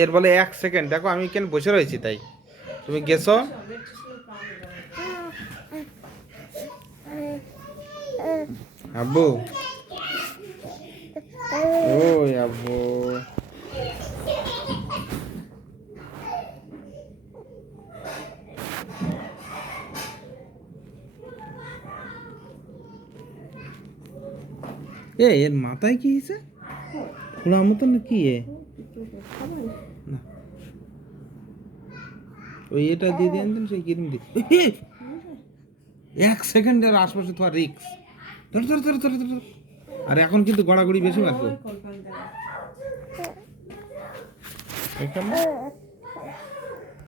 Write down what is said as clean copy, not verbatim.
এর বলে 1 সেকেন্ড। দেখো আমি কেন বসে রয়েছি, তাই তুমি গেছো। আব্বু, ওই আব্বু, এর মাথায় কি হয়েছে? খোলার মতন কি না, ওই এটা দিয়ে দেন সেই ক্রিম দিয়ে। 1 সেকেন্ডের আশপাশে তোমার রিক্স। ধর ধর ধর ধর ধর। আর এখন কিন্তু গড়াগড়ি বেশি মারবো এখানে।